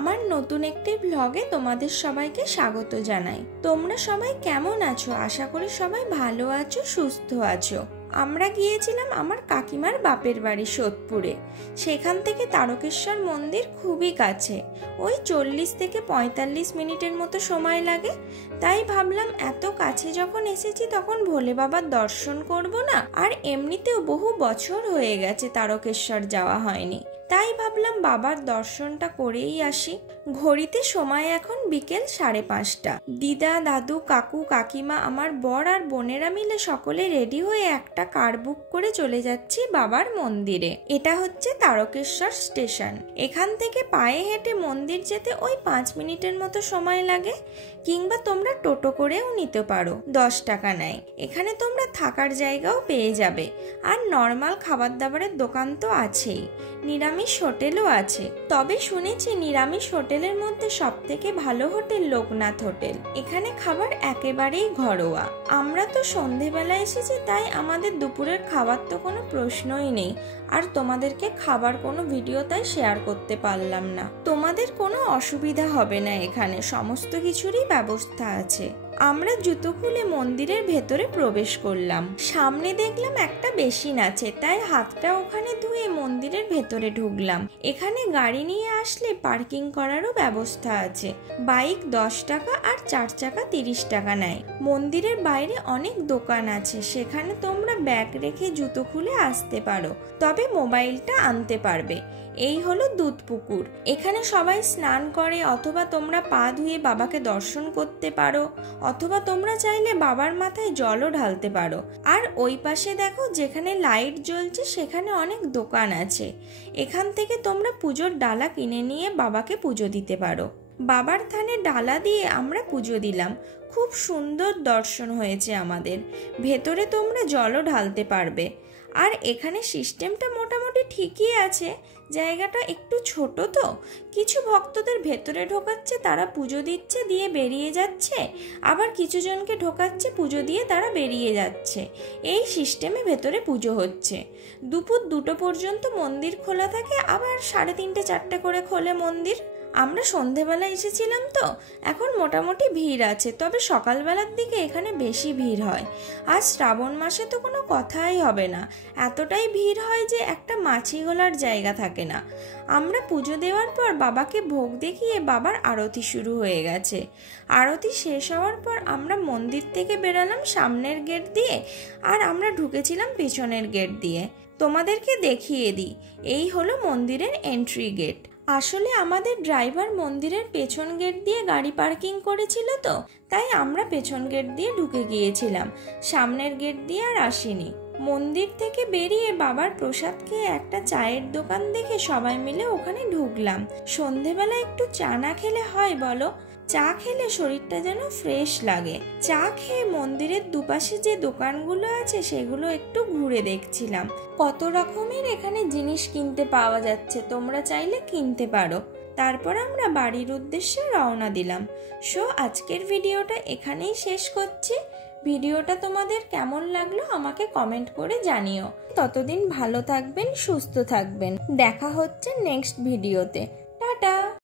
আমার নতুন একটি ব্লগে তোমাদের সবাইকে স্বাগত জানাই। তোমরা সবাই কেমন আছো? আশা করি সবাই ভালো আছো, সুস্থ আছো। আমরা গিয়েছিলাম আমার কাকিমার বাপের বাড়ি সোদপুরে। সেখান থেকে তারকেশ্বর মন্দির খুবই কাছে, ওই 40 থেকে 45 মিনিটের মতো সময় লাগে। তাই ভাবলাম এত কাছে যখন এসেছি তখন ভোলে বাবার দর্শন করব না। আর এমনিতেও বহু বছর হয়ে গেছে তারকেশ্বর যাওয়া হয়নি, তাই ভাবলাম বাবার দর্শনটা করেই আসি। ঘড়িতে সময় এখন বিকেল 5:30। দিদা, দাদু, কাকু, কাকিমা, আমার বর আর বোনেরা মিলে সকলে রেডি হয়ে একটা কার বুক করে চলে যাচ্ছি বাবার মন্দিরে। এটা হচ্ছে তারকেশ্বর স্টেশন। এখান থেকে পায়ে হেঁটে মন্দির যেতে ওই 5 মিনিটের মতো সময় লাগে, কিংবা তোমরা টোটো করেও নিতে পারো, 10 টাকা নেয়। এখানে তোমরা থাকার জায়গাও পেয়ে যাবে, আর নর্মাল খাবার দাবারের দোকান তো আছেই, নিরামিষ হোটেলও আছে। তবে শুনেছি নিরামিষ হোটেলের মধ্যে সব থেকে ভালো হোটেল লোকনাথ হোটেল। এখানে খাবার একেবারেই ঘরোয়া। আমরা তো সন্ধেবেলা এসেছি, তাই আমাদের দুপুরের খাবার তো কোনো প্রশ্নই নেই, আর তোমাদেরকে খাবার কোনো ভিডিও তাই শেয়ার করতে পারলাম না। তোমাদের কোনো অসুবিধা হবে না, এখানে সমস্ত কিছুরই ব্যবস্থা আছে। আমরা জুতো খুলে মন্দিরের ভেতরে প্রবেশ করলাম। সামনে দেখলাম একটা বেসিন আছে, তাই হাতটা ওখানে ধুয়ে মন্দিরের ভেতরে ঢুকলাম। এখানে গাড়ি নিয়ে আসলে পার্কিং করারও ব্যবস্থা আছে। বাইক 10 টাকা আর 4 চাকা 30 টাকা নেয়। মন্দিরের বাইরে অনেক দোকান আছে, সেখানে তোমরা ব্যাগ রেখে জুতো খুলে আসতে পারো, তবে মোবাইলটা আনতে পারবে। এই হলো দুধ পুকুর। এখানে সবাই স্নান করে, অথবা তোমরা পা ধুয়ে বাবাকে দর্শন করতে পারো, অথবা তোমরা চাইলে বাবার মাথায় জলও ঢালতে পারো। আর ওই পাশে দেখো যেখানে লাইট জ্বলছে সেখানে অনেক দোকান আছে। এখান থেকে তোমরা পুজোর ডালা কিনে নিয়ে বাবাকে পুজো দিতে পারো। বাবার থানে ডালা দিয়ে আমরা পুজো দিলাম। খুব সুন্দর দর্শন হয়েছে আমাদের। ভেতরে তোমরা জলও ঢালতে পারবে। আর এখানে সিস্টেমটা মোটামুটি ঠিকই আছে। জায়গাটা একটু ছোট তো, কিছু ভক্তদের ভেতরে ঢোকাচ্ছে, তারা পুজো দিচ্ছে, দিয়ে বেরিয়ে যাচ্ছে। আবার কিছু জনকে ঢোকাচ্ছে, পুজো দিয়ে তারা বেরিয়ে যাচ্ছে। এই সিস্টেমে ভেতরে পুজো হচ্ছে। দুপুর 2টো পর্যন্ত মন্দির খোলা থাকে, আবার 3:30 4টে করে খোলে মন্দির। আমরা সন্ধেবেলা এসেছিলাম তো, এখন মোটামুটি ভিড় আছে, তবে সকালবেলার দিকে এখানে বেশি ভিড় হয়। আর শ্রাবণ মাসে তো কোনো কথাই হবে না, এতটাই ভিড় হয় যে একটা মাছি গোলার জায়গা থাকে না। আমরা পুজো দেওয়ার পর বাবাকে ভোগ দেখিয়ে বাবার আরতি শুরু হয়ে গেছে। আরতি শেষ হওয়ার পর আমরা মন্দির থেকে বেরালাম সামনের গেট দিয়ে, আর আমরা ঢুকেছিলাম পেছনের গেট দিয়ে। তোমাদেরকে দেখিয়ে দিই, এই হলো মন্দিরের এন্ট্রি গেট। আসলে আমাদের ড্রাইভার মন্দিরের পেছন গেট দিয়ে গাড়ি পার্কিং করেছিল তো, তাই আমরা পেছন গেট দিয়ে ঢুকে গিয়েছিলাম, সামনের গেট দিয়ে আর আসিনি। মন্দির থেকে বেরিয়ে বাবার প্রসাদ খেয়ে একটা চায়ের দোকান দেখে সবাই মিলে ওখানে ঢুকলাম। সন্ধেবেলা একটু চা না খেলে হয় বলো? চা খেলে শরীরটা যেন ফ্রেশ লাগে। চা খেয়ে মন্দিরের দুপাশে যে দোকানগুলো আছে সেগুলো একটু ঘুরে দেখছিলাম। কত রকমের এখানে জিনিস কিনতে পাওয়া যাচ্ছে, তোমরা চাইলে কিনতে পারো। তারপর আমরা বাড়ির উদ্দেশ্যে রওনা দিলাম। সো আজকের ভিডিওটা এখানেই শেষ করছি। ভিডিওটা তোমাদের কেমন লাগলো আমাকে কমেন্ট করে জানিও। ততদিন ভালো থাকবেন, সুস্থ থাকবেন। দেখা হচ্ছে নেক্সট ভিডিওতে।